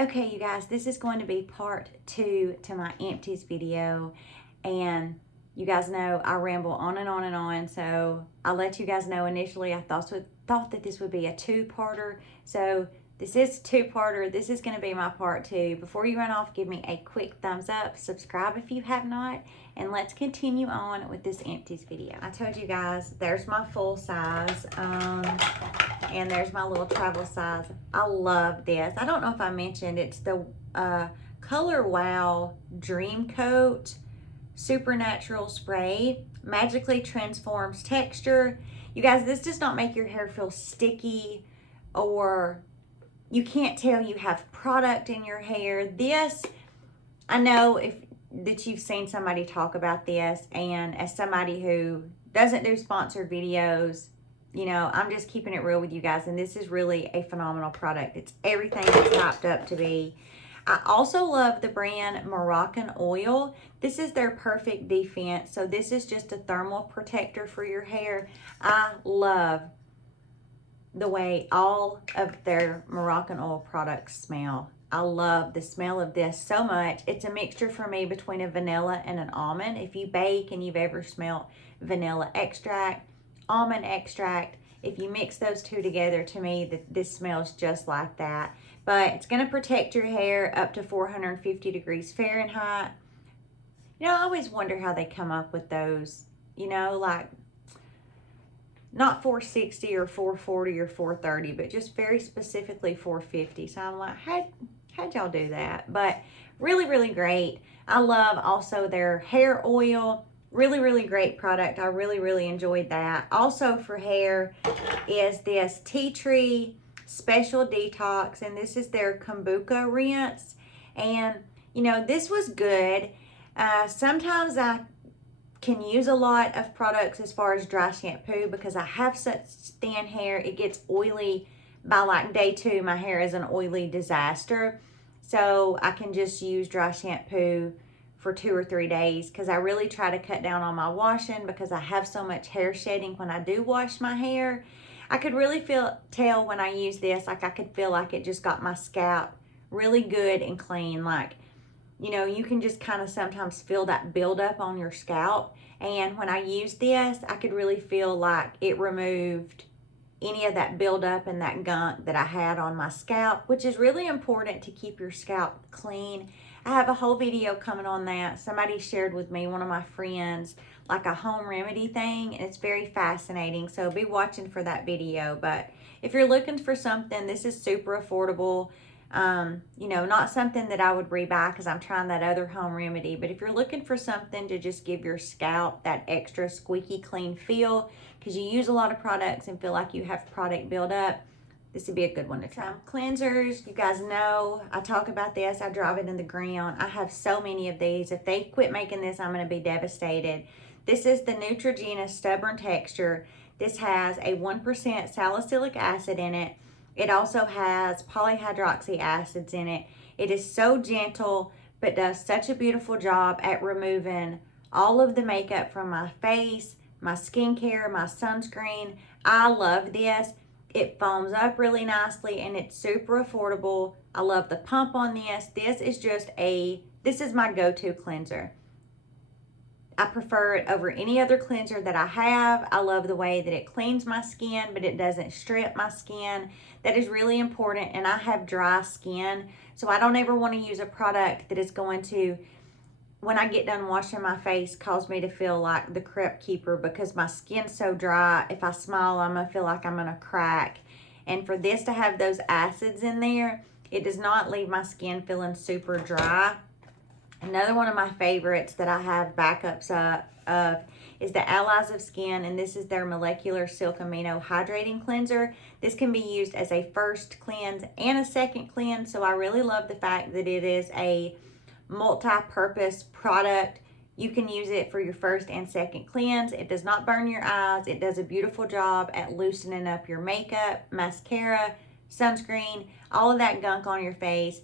Okay, you guys, this is going to be part 2 to my empties video, and you guys know I ramble on and on and on, so I'll let you guys know initially I thought that this would be a 2-parter, so this is a 2-parter. This is going to be my part 2. Before you run off, give me a quick thumbs up, subscribe if you have not, and let's continue on with this empties video. I told you guys, there's my full size, and there's my little travel size. I love this. I don't know if I mentioned, it's the Color Wow Dream Coat Supernatural Spray. Magically transforms texture. You guys, this does not make your hair feel sticky or you can't tell you have product in your hair. This, I know that you've seen somebody talk about this, and as somebody who doesn't do sponsored videos, you know, I'm just keeping it real with you guys, and this is really a phenomenal product. It's everything it's hyped up to be. I also love the brand Moroccan Oil. This is their perfect defense. So this is just a thermal protector for your hair. I love the way all of their Moroccan oil products smell. I love the smell of this so much. It's a mixture for me between a vanilla and an almond. If you bake and you've ever smelled vanilla extract, almond extract, if you mix those two together, to me, this smells just like that. But it's going to protect your hair up to 450 degrees Fahrenheit. You know, I always wonder how they come up with those, you know, like not 460 or 440 or 430, but just very specifically 450. So I'm like, how'd y'all do that? But really, really great. I love also their hair oil. Really, really great product. I really, really enjoyed that. Also for hair is this Tea Tree Special Detox, and this is their kombucha rinse. And, you know, this was good. Sometimes I can use a lot of products as far as dry shampoo because I have such thin hair. It gets oily by like day 2. My hair is an oily disaster. So I can just use dry shampoo for 2 or 3 days because I really try to cut down on my washing because I have so much hair shedding when I do wash my hair. I could really tell when I use this, like I could feel like it just got my scalp really good and clean. Like, you know, you can just kind of sometimes feel that buildup on your scalp. And when I used this, I could really feel like it removed any of that buildup and that gunk that I had on my scalp, which is really important to keep your scalp clean. I have a whole video coming on that. Somebody shared with me, one of my friends, like a home remedy thing, and it's very fascinating. So be watching for that video. But if you're looking for something, this is super affordable. You know, not something that I would rebuy because I'm trying that other home remedy. But if you're looking for something to just give your scalp that extra squeaky clean feel, because you use a lot of products and feel like you have product buildup, this would be a good one to try. Cleansers, you guys know I talk about this. I drive it in the ground. I have so many of these. If they quit making this, I'm going to be devastated. This is the Neutrogena Stubborn Texture. This has a 1% salicylic acid in it. It also has polyhydroxy acids in it. It is so gentle, but does such a beautiful job at removing all of the makeup from my face, my skincare, my sunscreen. I love this. It foams up really nicely and it's super affordable. I love the pump on this. This is my go-to cleanser. I prefer it over any other cleanser that I have. I love the way that it cleans my skin, but it doesn't strip my skin. That is really important, and I have dry skin, so I don't ever want to use a product that is going to, when I get done washing my face, cause me to feel like the Crypt Keeper because my skin's so dry. If I smile, I'm going to feel like I'm going to crack. And for this to have those acids in there, it does not leave my skin feeling super dry. Another one of my favorites that I have backups of is the Alliesofskin, and this is their Molecular Silk Amino Hydrating Cleanser. This can be used as a first cleanse and a second cleanse, so I really love the fact that it is a multi-purpose product. You can use it for your first and second cleanse. It does not burn your eyes. It does a beautiful job at loosening up your makeup, mascara, sunscreen, all of that gunk on your face,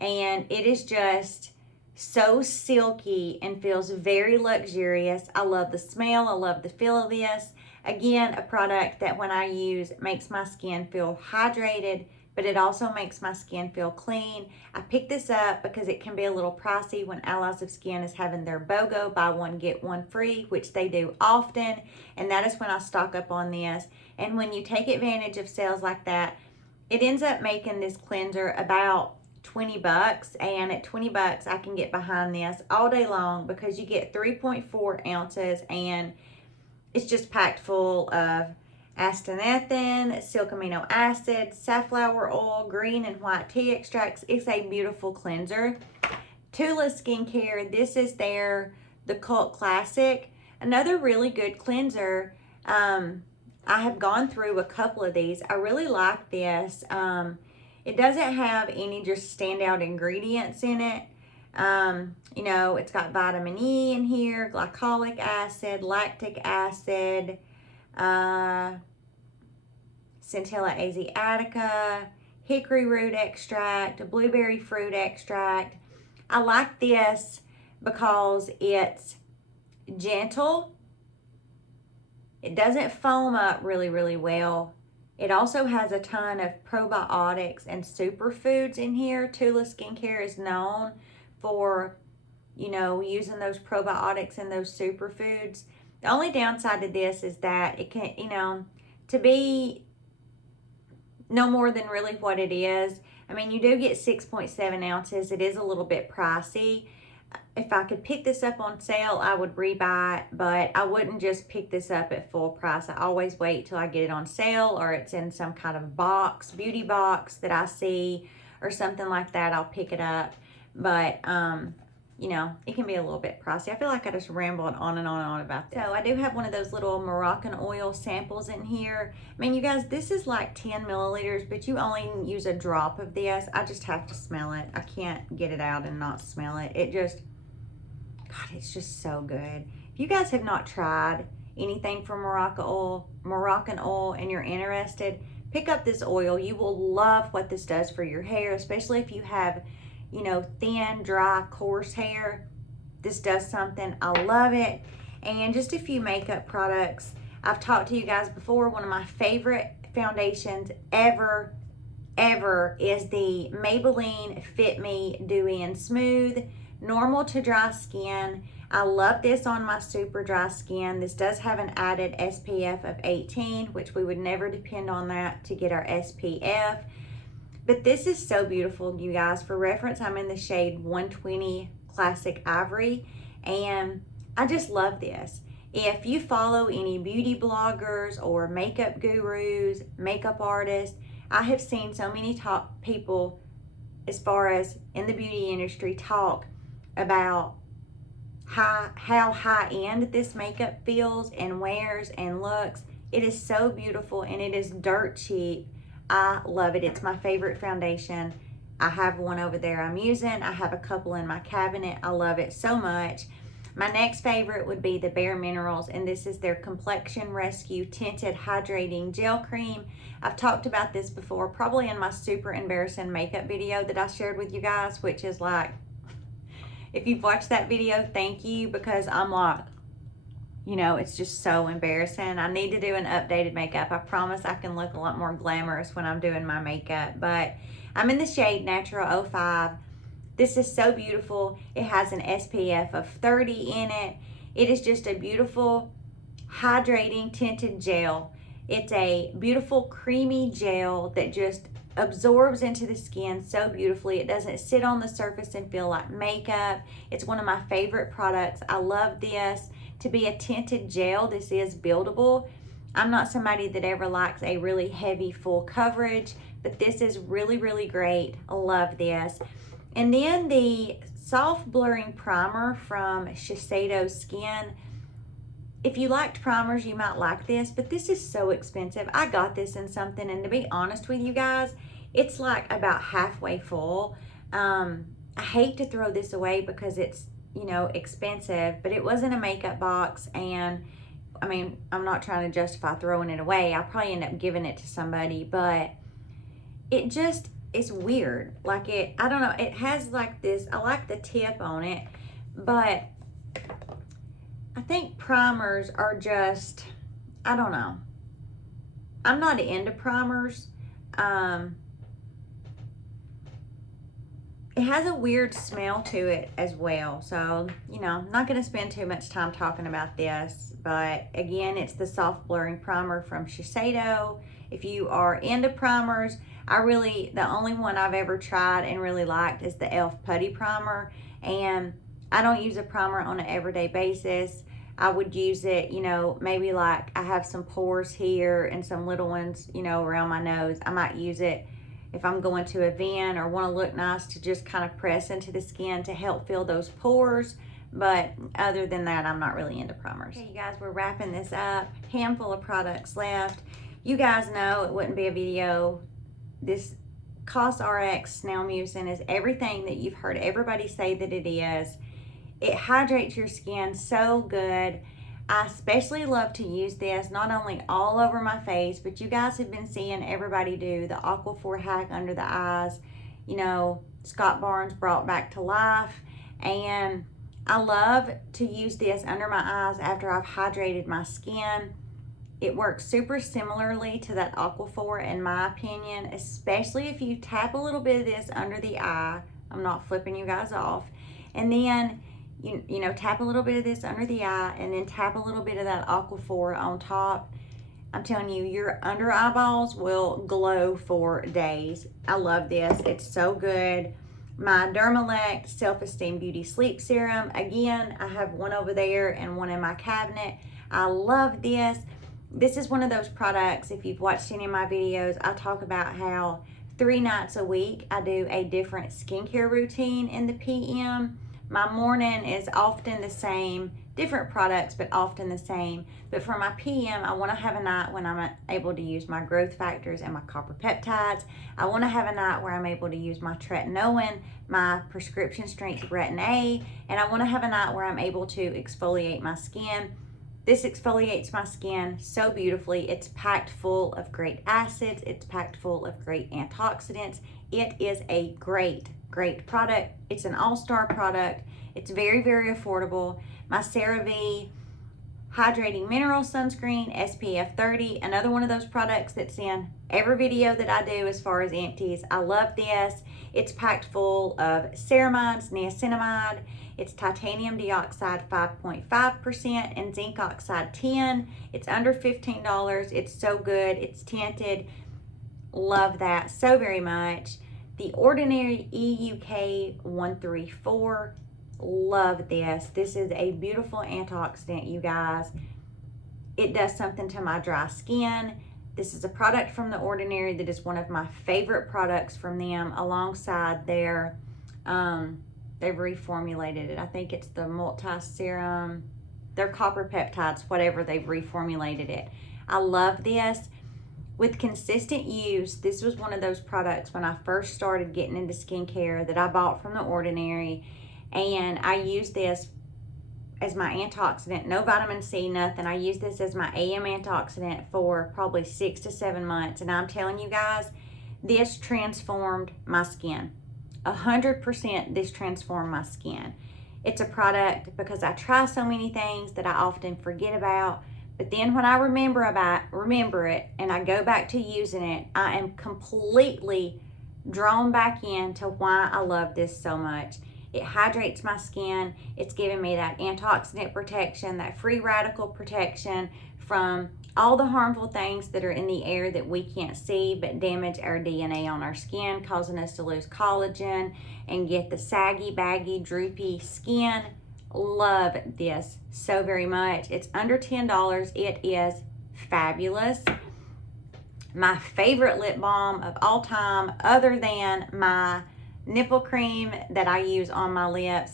and it is just so silky and feels very luxurious. I love the smell. I love the feel of this. Again, a product that when I use makes my skin feel hydrated, but it also makes my skin feel clean. I picked this up because it can be a little pricey when Allies of Skin is having their BOGO, buy one, get one free, which they do often. And that is when I stock up on this. And when you take advantage of sales like that, it ends up making this cleanser about 20 bucks. And at 20 bucks, I can get behind this all day long because you get 3.4 ounces and it's just packed full of astaxanthin, silk amino acid, safflower oil, green and white tea extracts. It's a beautiful cleanser. Tula Skincare, this is the Cult Classic. Another really good cleanser. I have gone through a couple of these. I really like this. It doesn't have any just standout ingredients in it. You know, it's got vitamin E in here, glycolic acid, lactic acid, Centella asiatica, hickory root extract, blueberry fruit extract. I like this because it's gentle. It doesn't foam up really well. It also has a ton of probiotics and superfoods in here. Tula Skincare is known for, you know, using those probiotics and those superfoods. The only downside to this is that it can, you know, to be no more than really what it is. I mean, you do get 6.7 ounces. It is a little bit pricey. If I could pick this up on sale, I would rebuy it, but I wouldn't just pick this up at full price. I always wait till I get it on sale or it's in some kind of box, beauty box that I see or something like that. I'll pick it up. But, you know, it can be a little bit pricey. I feel like I just rambled on and on and on about this. So I do have one of those little Moroccan oil samples in here. I mean, you guys, this is like 10 milliliters, but you only use a drop of this. I just have to smell it. I can't get it out and not smell it. It just, God, it's just so good. If you guys have not tried anything from Moroccan oil and you're interested, pick up this oil. You will love what this does for your hair, especially if you have, you know, thin, dry, coarse hair. This does something. I love it. And just a few makeup products. I've talked to you guys before. One of my favorite foundations ever is the Maybelline Fit Me Dewy and Smooth. Normal to dry skin. I love this on my super dry skin. This does have an added SPF of 18, which we would never depend on that to get our SPF. But this is so beautiful, you guys. For reference, I'm in the shade 120 Classic Ivory, and I just love this. If you follow any beauty bloggers or makeup gurus, makeup artists, I have seen so many top people as far as in the beauty industry talk about how high-end this makeup feels and wears and looks. It is so beautiful and it is dirt cheap. I love it. It's my favorite foundation. I have one over there I'm using. I have a couple in my cabinet. I love it so much. My next favorite would be the Bare Minerals, and this is their Complexion Rescue Tinted Hydrating Gel Cream. I've talked about this before, probably in my super embarrassing makeup video that I shared with you guys, which is like, if you've watched that video, thank you, because I'm like, you know, it's just so embarrassing. I need to do an updated makeup. I promise I can look a lot more glamorous when I'm doing my makeup. But I'm in the shade Natural 05. This is so beautiful. It has an SPF of 30 in it. It is just a beautiful, hydrating, tinted gel. It's a beautiful, creamy gel that just absorbs into the skin so beautifully. It doesn't sit on the surface and feel like makeup. It's one of my favorite products. I love this. To be a tinted gel, this is buildable. I'm not somebody that ever likes a really heavy full coverage, but this is really, really great. I love this. And then the soft blurring primer from Shiseido Skin. If you liked primers, you might like this, but this is so expensive. I got this in something, and to be honest with you guys, it's like about halfway full. I hate to throw this away because it's, you know, expensive, but it was in a makeup box, and I mean, I'm not trying to justify throwing it away. I'll probably end up giving it to somebody, but it just, it's weird. Like I don't know, it has like this, I like the tip on it, but I think primers are just, I don't know. I'm not into primers. it has a weird smell to it as well. So, you know, I'm not going to spend too much time talking about this. But again, it's the soft blurring primer from Shiseido. If you are into primers, the only one I've ever tried and really liked is the e.l.f. Putty Primer. And I don't use a primer on an everyday basis. I would use it, you know, maybe like I have some pores here and some little ones, you know, around my nose. I might use it if I'm going to an event or want to look nice to just kind of press into the skin to help fill those pores. But other than that, I'm not really into primers. Okay, you guys, we're wrapping this up. Handful of products left. You guys know it wouldn't be a video. This Cosrx snail mucin is everything that you've heard everybody say that it is. It hydrates your skin so good. I especially love to use this not only all over my face, but you guys have been seeing everybody do the Aquaphor hack under the eyes. You know, Scott Barnes brought back to life. And I love to use this under my eyes after I've hydrated my skin. It works super similarly to that Aquaphor in my opinion, especially if you tap a little bit of this under the eye. I'm not flipping you guys off. And then you know, tap a little bit of this under the eye and then tap a little bit of that Aquaphor on top. I'm telling you, your under eyeballs will glow for days. I love this. It's so good. My Dermelect Self-Esteem Beauty Sleep Serum. Again, I have one over there and one in my cabinet. I love this. This is one of those products, if you've watched any of my videos, I talk about how 3 nights a week I do a different skincare routine in the PM. My morning is often the same, different products, but often the same. But for my PM, I want to have a night when I'm able to use my growth factors and my copper peptides. I want to have a night where I'm able to use my tretinoin, my prescription strength retin A, and I want to have a night where I'm able to exfoliate my skin. This exfoliates my skin so beautifully. It's packed full of great acids. It's packed full of great antioxidants. It is a great product. It's an all-star product. It's very, very affordable. My CeraVe Hydrating Mineral Sunscreen, SPF 30, another one of those products that's in every video that I do as far as empties. I love this. It's packed full of ceramides, niacinamide. It's titanium dioxide 5.5% and zinc oxide 10. It's under $15. It's so good. It's tinted. Love that so very much. The Ordinary EUK 134. Love this. This is a beautiful antioxidant, you guys. It does something to my dry skin. This is a product from The Ordinary that is one of my favorite products from them, alongside their, they've reformulated it. I think it's the multi-serum, their copper peptides, whatever, they've reformulated it. I love this. With consistent use, this was one of those products when I first started getting into skincare that I bought from The Ordinary. And I use this as my antioxidant, no vitamin C, nothing. I use this as my AM antioxidant for probably 6 to 7 months. And I'm telling you guys, this transformed my skin. 100% this transformed my skin. It's a product because I try so many things that I often forget about. But then when I remember it and I go back to using it, I am completely drawn back into why I love this so much. It hydrates my skin. It's giving me that antioxidant protection, that free radical protection from all the harmful things that are in the air that we can't see but damage our DNA on our skin, causing us to lose collagen and get the saggy, baggy, droopy skin. Love this so very much. It's under $10. It is fabulous. My favorite lip balm of all time, other than my nipple cream that I use on my lips.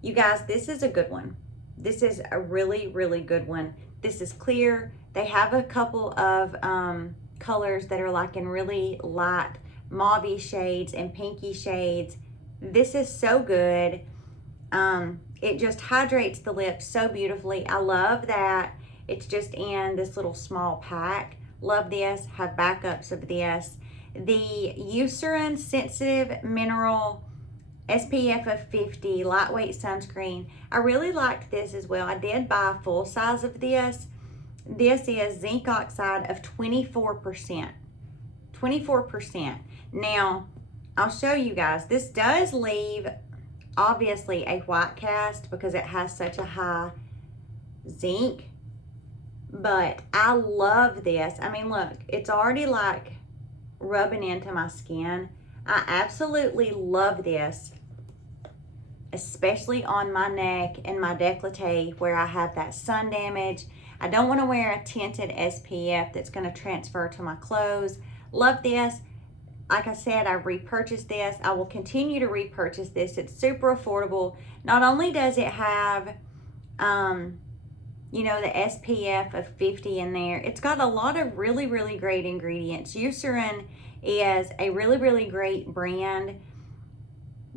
You guys, this is a good one. This is a really, really good one. This is clear. They have a couple of colors that are like in really light mauve shades and pinky shades. This is so good. It just hydrates the lips so beautifully. I love that it's just in this little small pack. Love this. Have backups of this. The Eucerin Sensitive Mineral SPF of 50 lightweight sunscreen. I really liked this as well. I did buy a full size of this. This is zinc oxide of 24%. 24%. Now, I'll show you guys. This does leave, obviously, a white cast because it has such a high zinc. But I love this. I mean, look, it's already like rubbing into my skin. I absolutely love this, especially on my neck and my décolleté where I have that sun damage. I don't want to wear a tinted SPF that's going to transfer to my clothes. Love this. Like I said, I repurchased this. I will continue to repurchase this. It's super affordable. Not only does it have, you know, the SPF of 50 in there, it's got a lot of really, really great ingredients. Eucerin is a really, really great brand,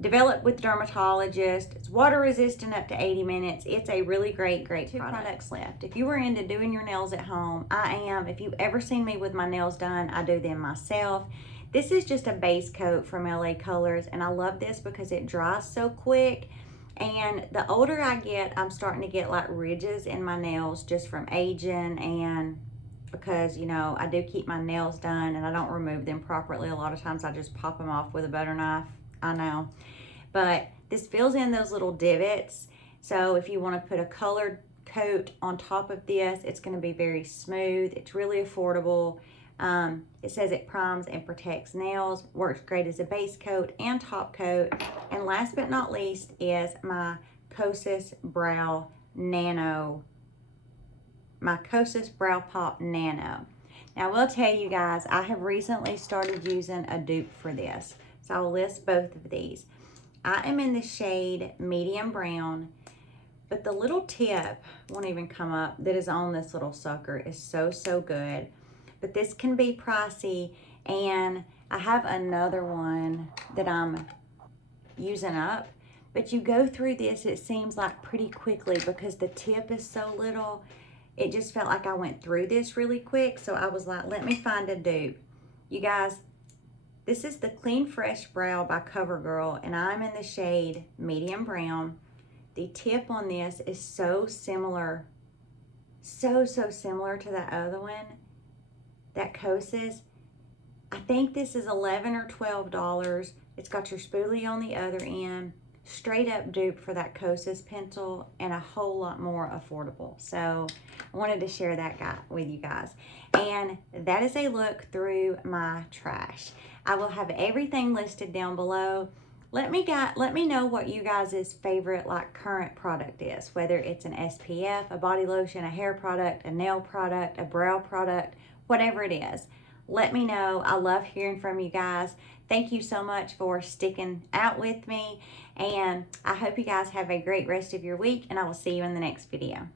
developed with dermatologists. It's water resistant up to 80 minutes. It's a really great Two products left. If you were into doing your nails at home, I am. If you've ever seen me with my nails done, I do them myself. This is just a base coat from LA Colors, and I love this because it dries so quick. And the older I get, I'm starting to get like ridges in my nails just from aging, and because, you know, I do keep my nails done and I don't remove them properly. A lot of times I just pop them off with a butter knife. I know. But this fills in those little divots. So if you want to put a colored coat on top of this, it's going to be very smooth. It's really affordable. It says it primes and protects nails, works great as a base coat and top coat. And last but not least is my Kosas Brow Nano, my Kosas Brow Pop Nano. Now I will tell you guys, I have recently started using a dupe for this. So I'll list both of these. I am in the shade medium brown, but the little tip won't even come up that is on this little sucker is so, so good. But this can be pricey, and I have another one that I'm using up. But you go through this, it seems like pretty quickly because the tip is so little. It just felt like I went through this really quick. So I was like, let me find a dupe. You guys, this is the Clean Fresh Brow by CoverGirl, and I'm in the shade medium brown. The tip on this is so similar, so similar to that other one, that Kosas. I think this is $11 or $12. It's got your spoolie on the other end, straight up dupe for that Kosas pencil, and a whole lot more affordable. So I wanted to share that with you guys. And that is a look through my trash. I will have everything listed down below. Let me know what you guys' favorite like current product is, whether it's an SPF, a body lotion, a hair product, a nail product, a brow product, whatever it is. Let me know. I love hearing from you guys. Thank you so much for sticking out with me, and I hope you guys have a great rest of your week, and I will see you in the next video.